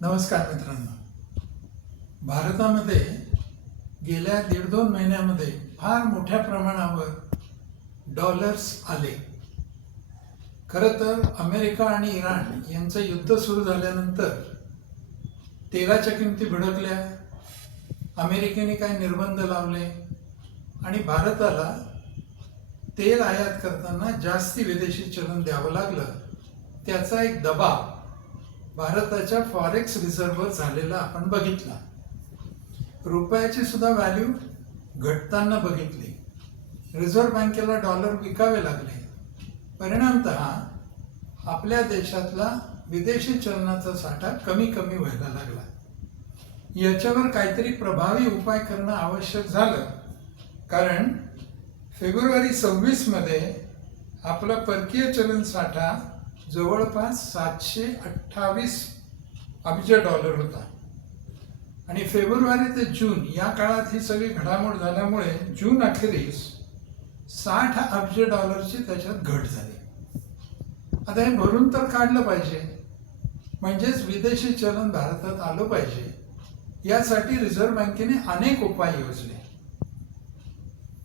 नमस्कार मित्रांनो. भारतामध्ये गेल्या 1.5-2 महिन्यामध्ये फार मोठ्या प्रमाणावर डॉलर्स आले. खरं तर अमेरिका आणि इराण यांचं युद्ध सुरू झाल्यानंतर तेलाच्या किमती भडकल्या, अमेरिकेने काही निर्बंध लावले आणि भारताला तेल आयात करताना जास्ती विदेशी चलन द्यावं लागलं. त्याचा एक दबाव भारताच्या फॉरेक्स रिझर्व्हवर झालेला आपण बघितला. रुपयाची सुद्धा व्हॅल्यू घटताना बघितली. रिझर्व्ह बँकेला डॉलर विकावे लागले. परिणामतः आपल्या देशातला विदेशी चलनाचा साठा कमी व्हायला लागला. याच्यावर काहीतरी प्रभावी उपाय करणं आवश्यक झालं, कारण फेब्रुवारी 26 मध्ये आपला परकीय चलन साठा जवळपास 728 अब्ज डॉलर होता आणि फेब्रुवारी ते जून या काळात ही सगळी घडामोड झाल्यामुळे जून अखेरीस 60 अब्ज डॉलरची त्याच्यात घट झाली. आता हे भरून तर काढलं पाहिजे, म्हणजेच विदेशी चलन भारतात आलं पाहिजे. यासाठी रिझर्व्ह बँकेने अनेक उपाय योजले.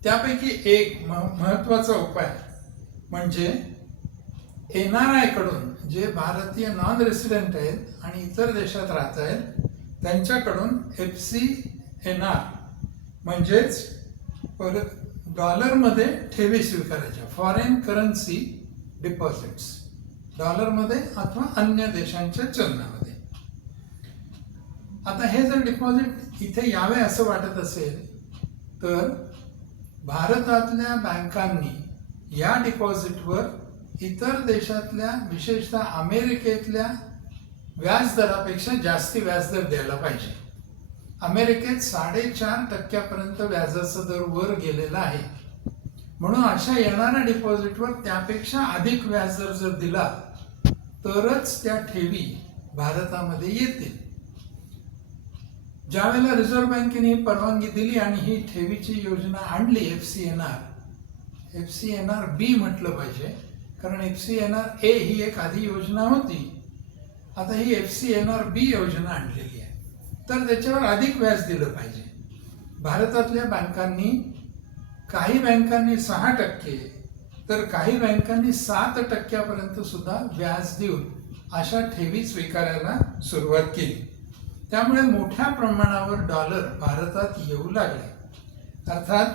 त्यापैकी एक महत्त्वाचा उपाय म्हणजे NRI कडून, जे भारतीय नॉन रेसिडेंट आहेत आणि इतर देशात राहत आहेत, त्यांच्याकडून FCNR म्हणजेच डॉलरमध्ये ठेवी स्वीकारायच्या, फॉरेन करन्सी डिपॉझिट्स, डॉलरमध्ये अथवा अन्य देशांच्या चलनामध्ये. आता हे जर डिपॉझिट इथे यावे असं वाटत असेल तर भारतातल्या बँकांनी या डिपॉझिटवर इतर देशातल्या, विशेषतः अमेरिकेतल्या व्याजदरापेक्षा जास्ती व्याजदर द्यायला पाहिजे. अमेरिकेत 4.5% व्याजाचा दर वर गेलेला आहे. म्हणून अशा येणाऱ्या डिपॉझिटवर त्यापेक्षा अधिक व्याजदर जर दिला तरच त्या ठेवी भारतामध्ये येतील. ज्यावेळेला रिझर्व्ह बँकेने परवानगी दिली आणि ही ठेवीची योजना आणली, FCNR B म्हटलं पाहिजे, कारण FCNR A ही एक आधी योजना होती. आता ही FCNR B योजना आणलेली आहे, तर त्याच्यावर अधिक व्याज दिलं पाहिजे. भारतातल्या बँकांनी, काही बँकांनी 6% तर काही बँकांनी 7% सुद्धा व्याज देऊन अशा ठेवी स्वीकारायला सुरुवात केली. त्यामुळे मोठ्या प्रमाणावर डॉलर भारतात येऊ लागले. अर्थात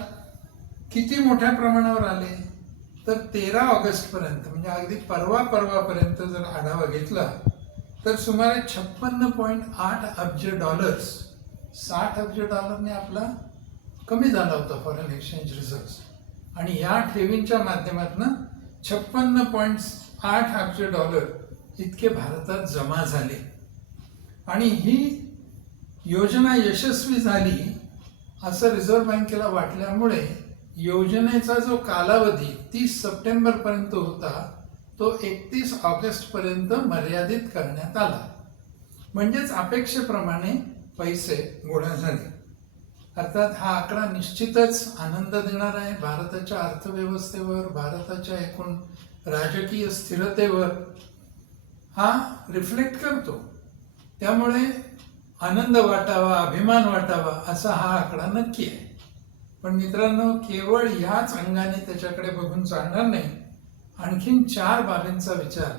किती मोठ्या प्रमाणावर आले तर 13 ऑगस्टपर्यंत, म्हणजे अगदी परवापर्यंत जर आढावा घेतला तर सुमारे 56.8 अब्ज डॉलर्स, 60 अब्ज डॉलरने आपला कमी झाला होता फॉरेन एक्सचेंज रिझर्व्ह, आणि या ठेवींच्या माध्यमातून 56.8 अब्ज डॉलर इतके भारतात जमा झाले. आणि ही योजना यशस्वी झाली असं रिझर्व्ह बँकेला वाटल्यामुळे योजनेचा जो कालावधी 30 सप्टेंबरपर्यंत होता तो 31 ऑगस्टपर्यंत मर्यादित करण्यात आला. म्हणजेच अपेक्षेप्रमाणे पैसे गोळा झाले. अर्थात हा आकडा निश्चितच आनंद देणार आहे. भारताच्या अर्थव्यवस्थेवर, भारताच्या एकूण राजकीय स्थिरतेवर हा रिफ्लेक्ट करतो. त्यामुळे आनंद वाटावा, अभिमान वाटावा असा हा आकडा नक्की आहे. पण मित्रांनो, केवळ याच अंगाने त्याच्याकडे बघून चालणार नाही. आणखीन 4 बाबींचा विचार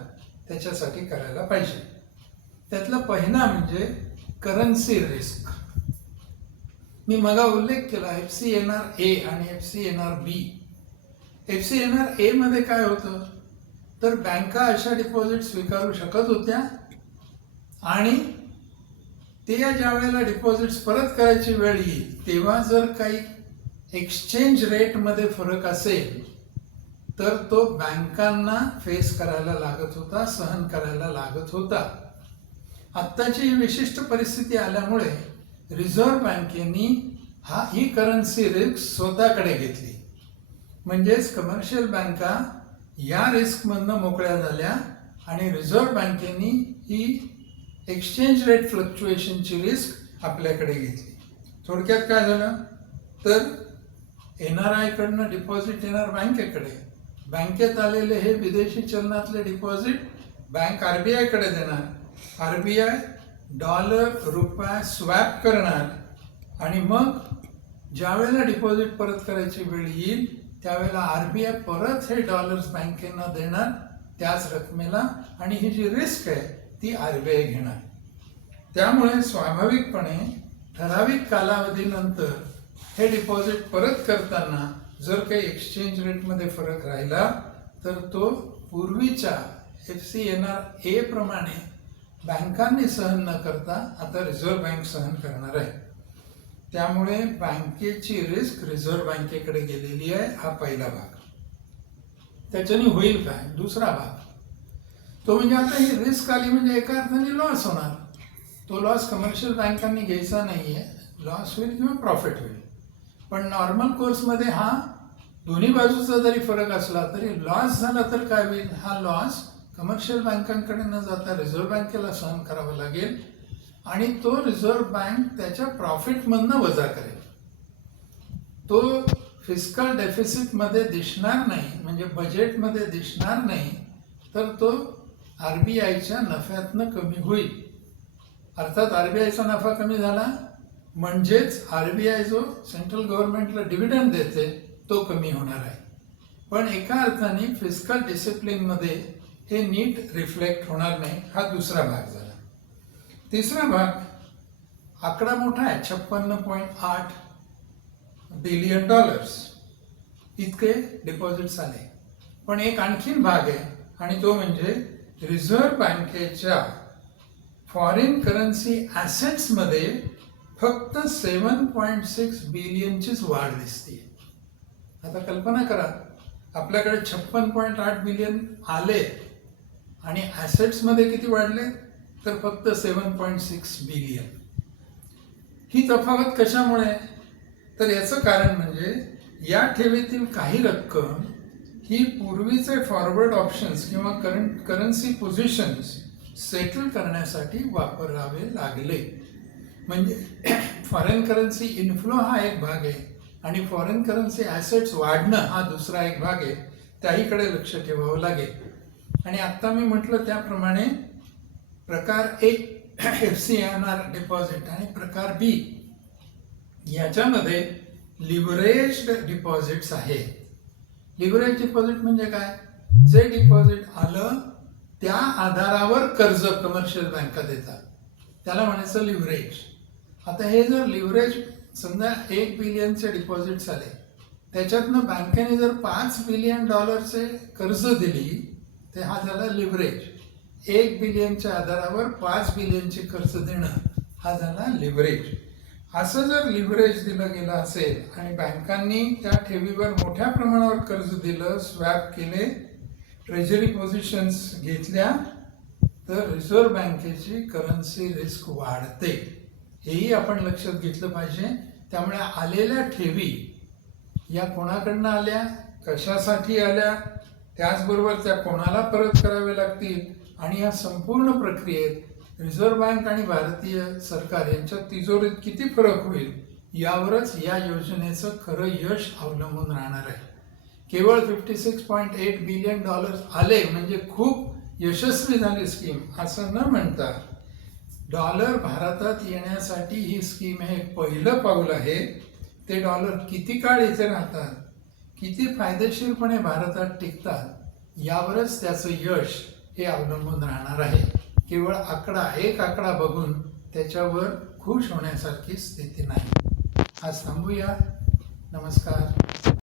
त्याच्यासाठी करायला पाहिजे. त्यातला पहिला म्हणजे करन्सी रिस्क. मी मगा उल्लेख केला FCNR A आणि FCNR B. FCNR A मध्ये काय होतं तर बँका अशा डिपॉझिट स्वीकारू शकत होत्या आणि ते ज्या वेळेला डिपॉझिट्स परत करायची वेळ येईल तेव्हा जर काही एक्सचेंज रेटमध्ये फरक असेल तर तो बँकांना फेस करायला लागत होता, सहन करायला लागत होता. आत्ताची ही विशिष्ट परिस्थिती आल्यामुळे रिझर्व्ह बँकेनी ही करन्सी रिस्क स्वतःकडे घेतली. म्हणजेच कमर्शियल बँका या रिस्कमधनं मोकळ्या झाल्या आणि रिझर्व्ह बँकेनी ही एक्सचेंज रेट फ्लक्च्युएशनची रिस्क आपल्याकडे घेतली. थोडक्यात काय झालं तर NRI कडनं डिपॉझिट येणार बँकेकडे, बँकेत आलेले हे विदेशी चलनातले डिपॉझिट बँक RBI कडे देणार, RBI डॉलर रुपया स्वॅप करणार आणि मग ज्या वेळेला डिपॉझिट परत करायची वेळ येईल त्यावेळेला RBI परत हे डॉलर्स बँकेना देणार त्याच रकमेला आणि ही जी रिस्क आहे ती RBI घेणार. त्यामुळे स्वाभाविकपणे ठराविक कालावधीनंतर हे डिपॉझिट परत करताना जर काही एक्सचेंज रेटमध्ये फरक राहिला तर तो पूर्वीच्या FCNR प्रमाणे बँकांनी सहन न करता आता रिझर्व्ह बँक सहन करणार आहे. त्यामुळे बँकेची रिस्क रिझर्व्ह बँकेकडे गेलेली आहे. हा पहिला भाग. त्याच्याने होईल काय? दुसरा भाग तो म्हणजे आता ही रिस्क आली म्हणजे एका अर्थाने लॉस होणार. तो लॉस कमर्शियल बँकांनी घ्यायचा नाहीये. लॉस होईल किंवा प्रॉफिट होईल. पण नॉर्मल कोर्समध्ये हा दोन्ही बाजूचा जरी फरक असला तरी लॉस झाला तर काय होईल? हा लॉस कमर्शियल बँकांकडे न जाता रिझर्व्ह बँकेला सहन करावा लागेल आणि तो रिझर्व्ह बँक त्याच्या प्रॉफिटमधनं वजा करेल. तो फिस्कल डेफिसिटमध्ये दिसणार नाही म्हणजे बजेटमध्ये दिसणार नाही तर तो RBIच्या नफ्यातनं कमी होईल. अर्थात RBIचा नफा कमी झाला म्हणजेच RBI जो सेंट्रल गव्हर्नमेंटला डिव्हिडंड देते तो कमी होणार आहे. पण एका अर्थाने फिस्कल डिसिप्लिनमध्ये हे नीट रिफ्लेक्ट होणार नाही. हा दुसरा भाग झाला. तिसरा भाग आकडा मोठा आहे. 56.8 बिलियन डॉलर्स इतके डिपॉझिट्स आले. पण एक आणखीन भाग आहे आणि तो म्हणजे रिझर्व्ह बँकेच्या फॉरेन करन्सी ॲसेट्समध्ये फक्त 7.6 बिलियनचीच वाढ दिसते. आता कल्पना करा आपल्याकडे 56.8 बिलियन आले आणि ॲसेट्समध्ये किती वाढले तर फक्त 7.6 बिलियन. ही तफावत कशामुळे? तर याचं कारण म्हणजे या ठेवीतील काही रक्कम ही पूर्वीचे फॉरवर्ड ऑप्शन्स किंवा करन्सी पोझिशन्स सेटल करण्यासाठी वापरावे लागले. म्हणजे फॉरेन करन्सी इन्फ्लो हा एक भाग आहे आणि फॉरेन करन्सी ॲसेट्स वाढणं हा दुसरा एक भाग आहे. त्याहीकडे लक्ष ठेवावं लागेल. आणि आत्ता मी म्हटलं त्याप्रमाणे प्रकार A FCNR डिपॉझिट आणि प्रकार B याच्यामध्ये लिव्हरेज्ड डिपॉझिट्स आहेत. लिव्हरेज डिपॉझिट म्हणजे काय? जे डिपॉझिट आलं त्या आधारावर कर्ज कमर्शियल बँका देतात त्याला म्हणायचं लिव्हरेज. आता हे जर लिव्हरेज समजा 1 बिलियनचे डिपॉझिट्स आले त्याच्यातनं बँकेने जर 5 बिलियन डॉलरचे कर्ज दिली ते हा झाला लिव्हरेज. 1 बिलियनच्या आधारावर 5 बिलियनचे कर्ज देणं हा झाला लिव्हरेज. असं जर लिव्हरेज दिलं गेलं असेल आणि बँकांनी त्या ठेवीवर मोठ्या प्रमाणावर कर्ज दिलं, स्वॅप केले, ट्रेजरी पोझिशन्स घेतल्या तर रिझर्व्ह बँकेची करन्सी रिस्क वाढते. हेही आपण लक्षात घेतलं पाहिजे. त्यामुळे आलेल्या ठेवी या कोणाकडनं आल्या, कशासाठी आल्या, त्याचबरोबर त्या कोणाला परत कराव्या लागतील आणि या संपूर्ण प्रक्रियेत रिझर्व्ह बँक आणि भारतीय सरकार यांच्यात तिजोरीत किती फरक होईल यावरच या योजनेचं खरं यश अवलंबून राहणार आहे. केवळ 56.8 बिलियन डॉलर्स आले म्हणजे खूप यशस्वी झाली स्कीम असं न म्हणता डॉलर भारतात येण्यासाठी ही स्कीम हे पहिलं पाऊल आहे. ते डॉलर किती काळ इथे राहतात, किती फायदेशीरपणे भारतात टिकतात यावरच त्याचं यश हे अवलंबून राहणार आहे. केवळ एक आकडा बघून त्याच्यावर खुश होण्यासारखी स्थिती नाही. आज थांबूया. नमस्कार.